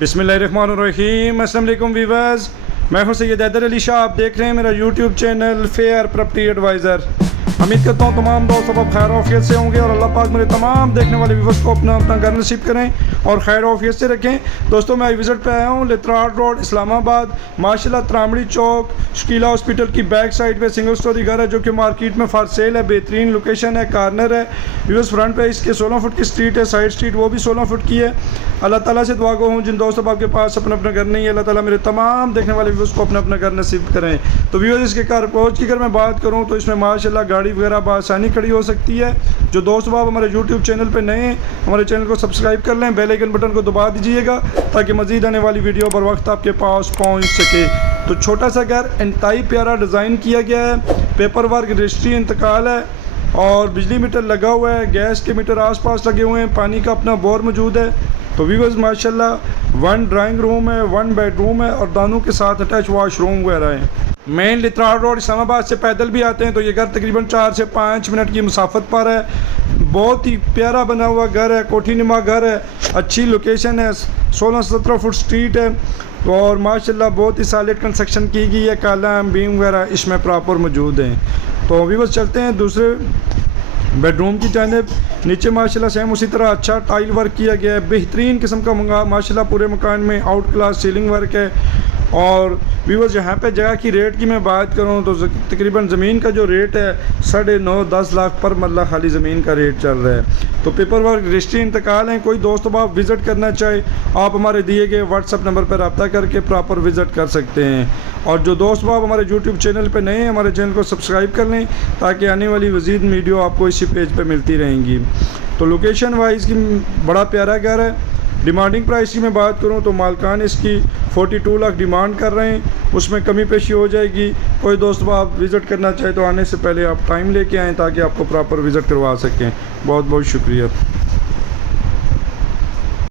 बिस्मिल्लाहिर्रहमानिर्रहीम। अस्सलाम वालेकुम वीवर्स, मैं हूं सैयद हैदर अली शाह। आप देख रहे हैं मेरा YouTube channel fair property advisor. उम्मीद करता हूं तमाम दोस्त अब खैर ऑफियत से होंगे और अल्लाह पाक मेरे तमाम देखने वाले व्यूवर्स को अपना अपना घर नसीब करें और खैर ऑफियत से रखें। दोस्तों, मैं विज़िट पे आया हूं लित्राड़ रोड इस्लामाबाद। माशाल्लाह त्रामड़ी चौक शकीला हॉस्पिटल की बैक साइड पे सिंगल स्टोरी घर है जो कि मार्केट में फॉर सेल है। बेहतरीन लोकेशन है, कार्नर है। व्यूवर्स, फ्रंट पे इसके 16 फुट की स्ट्रीट है, साइड स्ट्रीट वो भी 16 फुट की है। अल्लाह ताला से दुआ गो हूँ जिन दोस्तों आपके पास अपना अपना घर नहीं है, अल्लाह ताला मेरे तमाम देखने वाले व्यूवर्स को अपना अपना घर नसीब करें। तो व्यूवर्स, इसके कार अप्रोच की अगर मैं बात करूँ तो इसमें माशाल्लाह गाड़ी वगैरह बआसानी खड़ी हो सकती है। जो दोस्त आप हमारे यूट्यूब चैनल पे नए हैं, हमारे चैनल को सब्सक्राइब कर लें, बेल आइकन बटन को दबा दीजिएगा ताकि मज़ीद आने वाली वीडियो बर वक्त आपके पास पहुँच सके। तो छोटा सा घर इंतहाई प्यारा डिज़ाइन किया गया है, पेपर वर्क रजिस्ट्री इंतकाल है और बिजली मीटर लगा हुआ है, गैस के मीटर आसपास लगे हुए हैं, पानी का अपना बोर मौजूद है। तो व्यूअर्स, माशाल्लाह 1 ड्राइंग रूम है, 1 बेडरूम है और दोनों के साथ अटैच वॉशरूम वगैरह है। मेन लित्राड़ रोड इस्लामाबाद से पैदल भी आते हैं तो ये घर तकरीबन 4 से 5 मिनट की मुसाफत पर है। बहुत ही प्यारा बना हुआ घर है, कोठी नुमा घर है, अच्छी लोकेशन है, 16-17 फुट स्ट्रीट है और माशाल्लाह बहुत ही सॉलिड कंस्ट्रक्शन की गई है। कॉलम बीम वगैरह इसमें प्रॉपर मौजूद हैं। तो व्यूअर्स, चलते हैं दूसरे बेडरूम की जानिब। नीचे माशाल्लाह सेम उसी तरह अच्छा टाइल वर्क किया गया है, बेहतरीन किस्म का माशाल्लाह पूरे मकान में आउट क्लास सीलिंग वर्क है। और व्यूअर्स, यहाँ पे जगह की रेट की मैं बात करूँ तो तकरीबन ज़मीन का जो रेट है 9.5-10 लाख पर मरला खाली ज़मीन का रेट चल रहा है। तो पेपर वर्क रजिस्ट्री इंतकाल हैं। कोई दोस्त आप विज़िट करना चाहे आप हमारे दिए गए व्हाट्सअप नंबर पर रब्ता करके प्रॉपर विज़िट कर सकते हैं। और जो दोस्त आप हमारे यूट्यूब चैनल पर नए हैं, हमारे चैनल को सब्सक्राइब कर लें ताकि आने वाली मज़ीद वीडियो आपको इसी पेज पर मिलती रहेंगी। तो लोकेशन वाइज की बड़ा प्यारा घर है। डिमांडिंग प्राइस की मैं बात करूं तो मालकान इसकी 42 लाख डिमांड कर रहे हैं, उसमें कमी पेशी हो जाएगी। कोई दोस्त आप विज़िट करना चाहे तो आने से पहले आप टाइम लेके आएँ ताकि आपको प्रॉपर विज़िट करवा सकें। बहुत बहुत शुक्रिया।